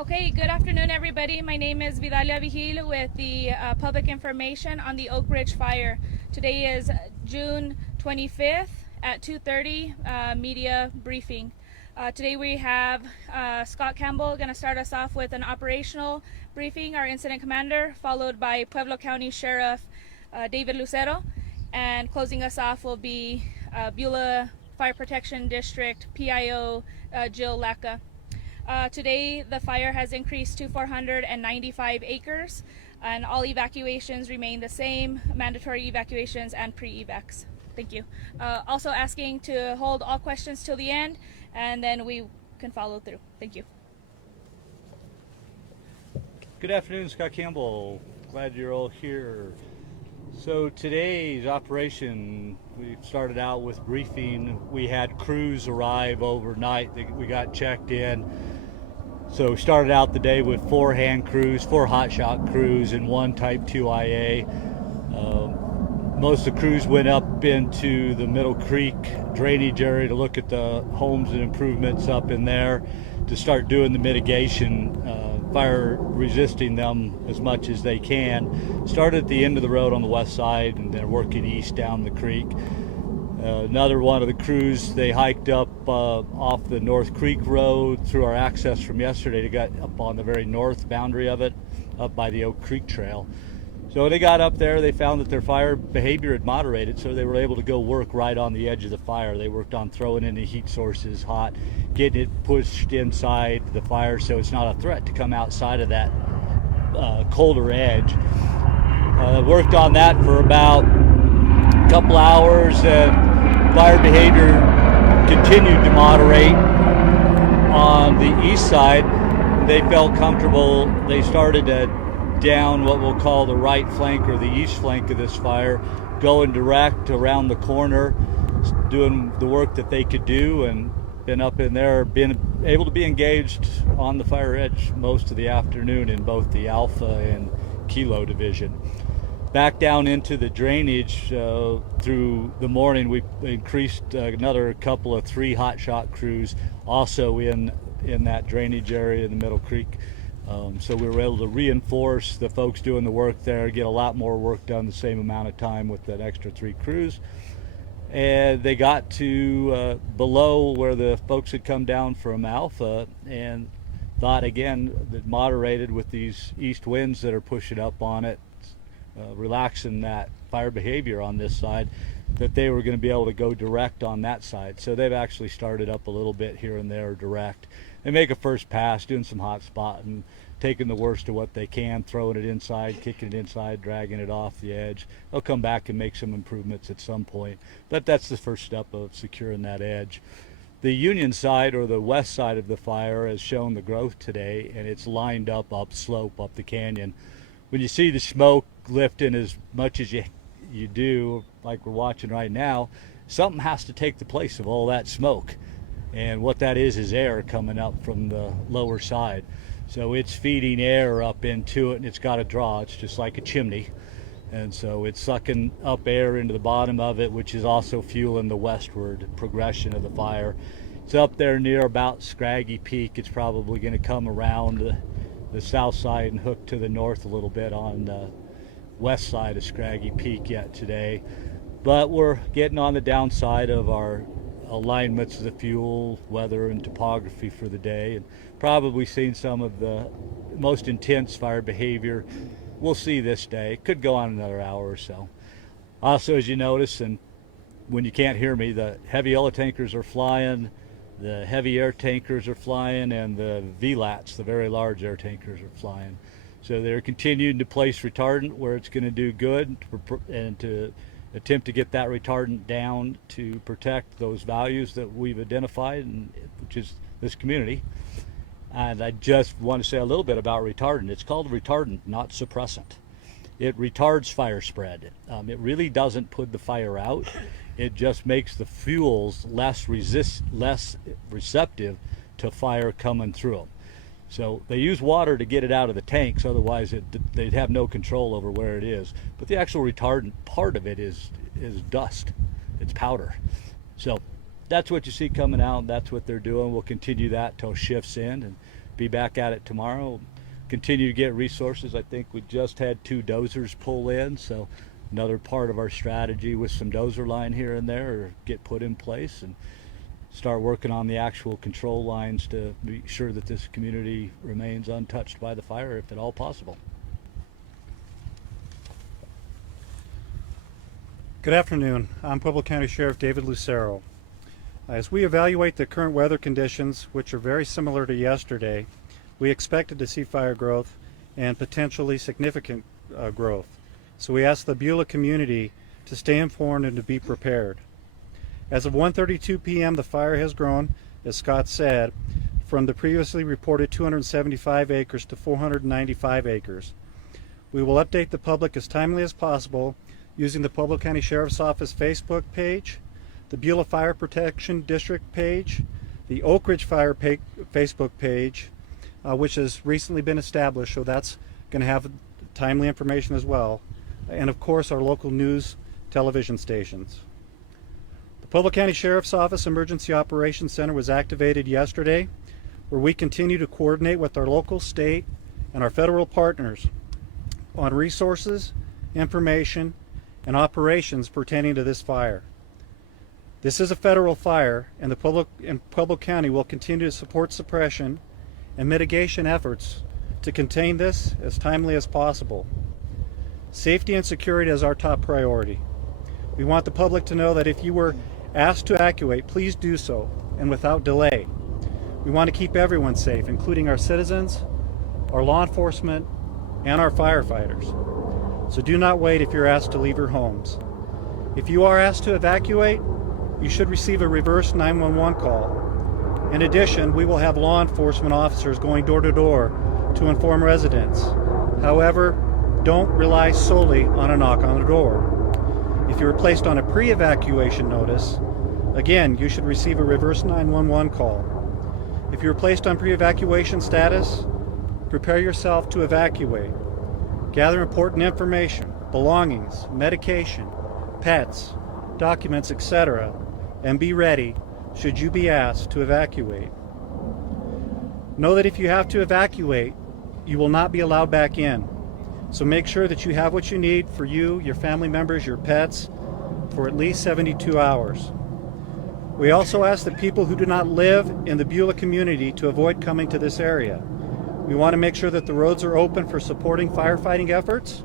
Okay, good afternoon, everybody. My name is Vidalia Vigil with the public information on the Oak Ridge fire. Today is June 25th at 2:30 media briefing. Today we have Scott Campbell going to start us off with an operational briefing, our incident commander, followed by Pueblo County Sheriff David Lucero, and closing us off will be Beulah Fire Protection District PIO Jill Lacka. Today, the fire has increased to 495 acres, and all evacuations remain the same, mandatory evacuations and pre-evacs. Thank you. Also asking to hold all questions till the end, and then we can follow through. Thank you. Good afternoon, Scott Campbell. Glad you're all here. So today's operation, we started out with briefing. We had crews arrive overnight. We got checked in. So we started out the day with 4 hand crews, 4 hotshot crews, and 1 Type 2 IA. Most of the crews went up into the Middle Creek drainage area to look at the homes and improvements up in there to start doing the mitigation, fire resisting them as much as they can. Started at the end of the road on the west side and then working east down the creek. Another one of the crews, they hiked up off the North Creek Road through our access from yesterday to get up on the very north boundary of it, up by the Oak Creek Trail. So they got up there, they found that their fire behavior had moderated, so they were able to go work right on the edge of the fire. They worked on throwing in the heat sources hot, getting it pushed inside the fire so it's not a threat to come outside of that colder edge. Worked on that for about a couple hours, and fire behavior continued to moderate on the east side. They felt comfortable. They started down what we'll call the right flank or the east flank of this fire, going direct around the corner, doing the work that they could do, and been up in there, been able to be engaged on the fire edge most of the afternoon in both the Alpha and Kilo division. Back down into the drainage through the morning, we increased another couple of 3 hotshot crews also in that drainage area in the Middle Creek. So we were able to reinforce the folks doing the work there, get a lot more work done the same amount of time with that extra 3 crews. And they got to below where the folks had come down from Alpha, and thought again that moderated with these east winds that are pushing up on it, relaxing that fire behavior on this side, that they were going to be able to go direct on that side. So they've actually started up a little bit here and there direct. They make a first pass, doing some hot spot and taking the worst of what they can, throwing it inside, kicking it inside, dragging it off the edge. They'll come back and make some improvements at some point, but that's the first step of securing that edge. The Union side, or the west side of the fire, has shown the growth today, and it's lined up slope up the canyon. When you see the smoke lifting as much as you do, like we're watching right now, something has to take the place of all that smoke. And what that is air coming up from the lower side. So it's feeding air up into it, and it's got a draw. It's just like a chimney. And so it's sucking up air into the bottom of it, which is also fueling the westward progression of the fire. It's up there near about Scraggy Peak. It's probably going to come around the south side and hook to the north a little bit on the west side of Scraggy Peak yet today. But we're getting on the downside of our alignments of the fuel, weather, and topography for the day, and probably seeing some of the most intense fire behavior we'll see this day. Could go on another hour or so. Also, as you notice, and when you can't hear me, the heavy yellow tankers are flying, the heavy air tankers are flying, and the VLATs, the very large air tankers, are flying. So they're continuing to place retardant where it's going to do good, and to attempt to get that retardant down to protect those values that we've identified, which is this community. And I just want to say a little bit about retardant. It's called retardant, not suppressant. It retards fire spread. It really doesn't put the fire out. It just makes the fuels less receptive to fire coming through them. So they use water to get it out of the tanks, otherwise they'd have no control over where it is. But the actual retardant part of it is dust. It's powder. So that's what you see coming out. That's what they're doing. We'll continue that till shifts in and be back at it tomorrow. Continue to get resources. I think we just had 2 dozers pull in, so another part of our strategy with some dozer line here and there or get put in place, and start working on the actual control lines to be sure that this community remains untouched by the fire if at all possible. Good afternoon. I'm Pueblo County Sheriff David Lucero. As we evaluate the current weather conditions, which are very similar to yesterday, we expected to see fire growth and potentially significant growth. So we asked the Beulah community to stay informed and to be prepared. As of 1:32 p.m., the fire has grown, as Scott said, from the previously reported 275 acres to 495 acres. We will update the public as timely as possible using the Pueblo County Sheriff's Office Facebook page, the Beulah Fire Protection District page, the Oak Ridge Fire Facebook page, which has recently been established, so that's going to have timely information as well, and of course our local news television stations. The Pueblo County Sheriff's Office Emergency Operations Center was activated yesterday, where we continue to coordinate with our local, state, and our federal partners on resources, information, and operations pertaining to this fire. This is a federal fire, and Pueblo County will continue to support suppression and mitigation efforts to contain this as timely as possible. Safety and security is our top priority. We want the public to know that if you were asked to evacuate, please do so, and without delay. We want to keep everyone safe, including our citizens, our law enforcement, and our firefighters. So do not wait if you're asked to leave your homes. If you are asked to evacuate, you should receive a reverse 911 call. In addition, we will have law enforcement officers going door to door to inform residents. However, don't rely solely on a knock on the door. If you are placed on a pre-evacuation notice, again, you should receive a reverse 911 call. If you are placed on pre-evacuation status, prepare yourself to evacuate. Gather important information, belongings, medication, pets, documents, etc., and be ready should you be asked to evacuate. Know that if you have to evacuate, you will not be allowed back in. So make sure that you have what you need for you, your family members, your pets for at least 72 hours. We also ask that people who do not live in the Beulah community to avoid coming to this area. We want to make sure that the roads are open for supporting firefighting efforts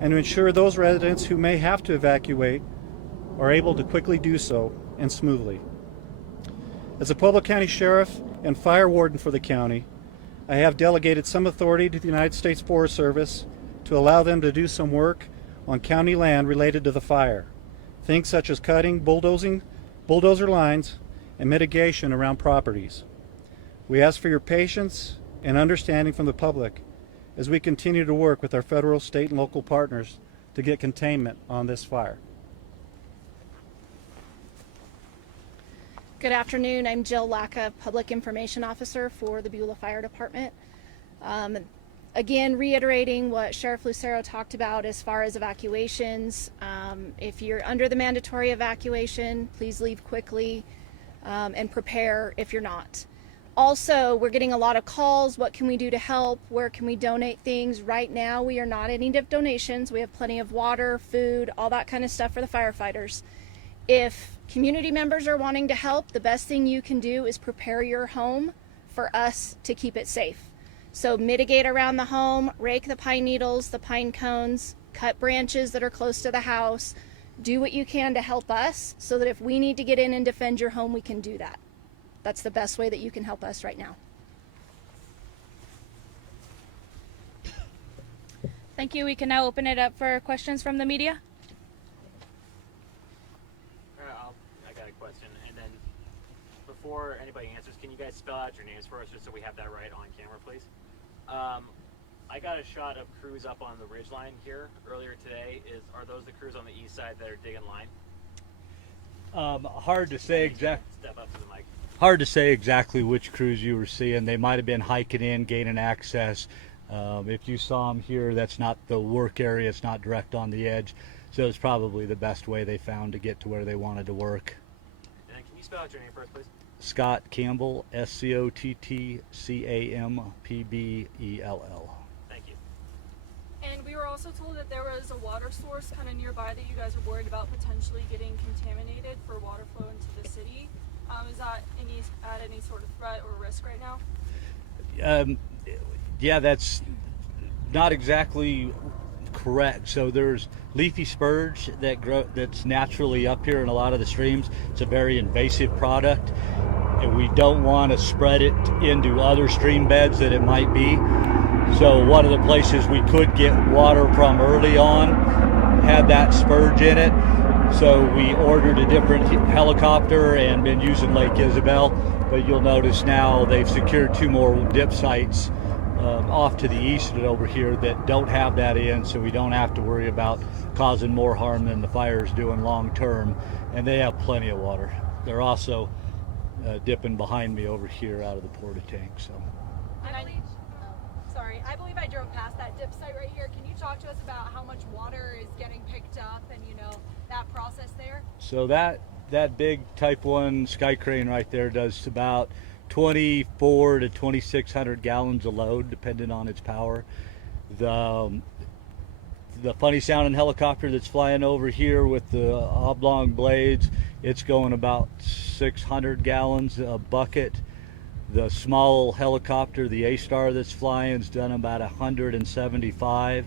and to ensure those residents who may have to evacuate are able to quickly do so and smoothly. As a Pueblo County Sheriff and Fire Warden for the county, I have delegated some authority to the United States Forest Service to allow them to do some work on county land related to the fire. Things such as cutting, bulldozer lines, and mitigation around properties. We ask for your patience and understanding from the public as we continue to work with our federal, state, and local partners to get containment on this fire. Good afternoon. I'm Jill Lacka, Public Information Officer for the Beulah Fire Department. Again, reiterating what Sheriff Lucero talked about as far as evacuations. If you're under the mandatory evacuation, please leave quickly and prepare if you're not. Also, we're getting a lot of calls. What can we do to help? Where can we donate things? Right now, we are not in need of donations. We have plenty of water, food, all that kind of stuff for the firefighters. If community members are wanting to help, the best thing you can do is prepare your home for us to keep it safe. So mitigate around the home, rake the pine needles, the pine cones, cut branches that are close to the house. Do what you can to help us so that if we need to get in and defend your home, we can do that. That's the best way that you can help us right now. Thank you. We can now open it up for questions from the media. I got a question, and then before anybody answers, can you guys spell out your names for us just so we have that right on camera, please? I got a shot of crews up on the ridge line here earlier today. Are those the crews on the east side that are digging line? Hard to say Step up to the mic. Hard to say exactly which crews you were seeing. They might have been hiking in, gaining access. If you saw them here, that's not the work area. It's not direct on the edge. So it's probably the best way they found to get to where they wanted to work. And then can you spell out your name first, please? Scott Campbell, SCOTTCAMPBELL. Thank you. And we were also told that there was a water source kind of nearby that you guys are worried about potentially getting contaminated for water flow into the city. Is that at any sort of threat or risk right now? Yeah, that's not exactly correct. So there's leafy spurge that's naturally up here in a lot of the streams. It's a very invasive product, and we don't want to spread it into other stream beds that it might be. So one of the places we could get water from early on had that spurge in it. So we ordered a different helicopter and been using Lake Isabel. But you'll notice now they've secured 2 more dip sites off to the east and over here that don't have that in, so we don't have to worry about causing more harm than the fire's doing long term. And they have plenty of water. They're also dipping behind me over here out of the porta tank. So. I believe I drove past that dip site right here. Can you talk to us about how much water is getting picked up and that process there? So that big Type 1 sky crane right there does about 24 to 2,600 gallons a load, depending on its power. The funny sounding helicopter that's flying over here with the oblong blades, it's going about 600 gallons a bucket. The small helicopter, the A-Star that's flying, is done about 175.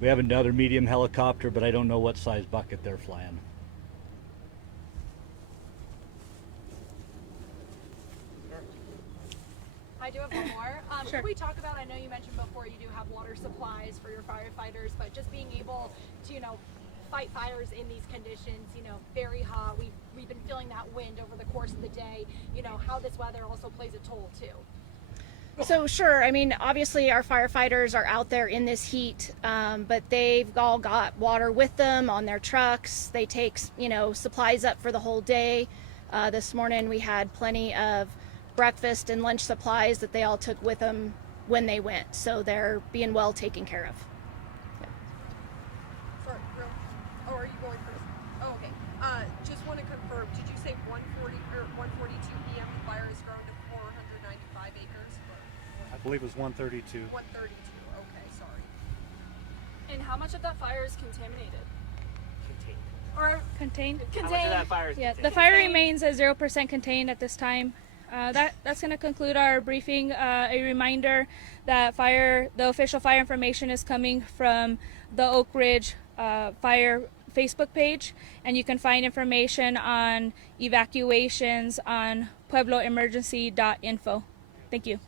We have another medium helicopter, but I don't know what size bucket they're flying. I do have one more. Sure. Can we talk about, I know you mentioned before you do have water supplies for your firefighters, but just being able to, fight fires in these conditions, very hot. We've been feeling that wind over the course of the day, how this weather also plays a toll too. So sure, I mean, obviously our firefighters are out there in this heat, but they've all got water with them on their trucks. They take, supplies up for the whole day. This morning we had plenty of breakfast and lunch supplies that they all took with them when they went. So they're being well taken care of. Sorry, oh, are you going first? Oh, okay. Just want to confirm, did you say 1:40 or 1:42 p.m. the fire has grown to 495 acres? I believe it was 132. 132, okay, sorry. And how much of that fire is contaminated? Contained. How much of that fire is Yeah, contained? the fire remains at 0% contained at this time. That's going to conclude our briefing. A reminder that the official fire information is coming from the Oak Ridge Fire Facebook page, and you can find information on evacuations on puebloemergency.info. Thank you.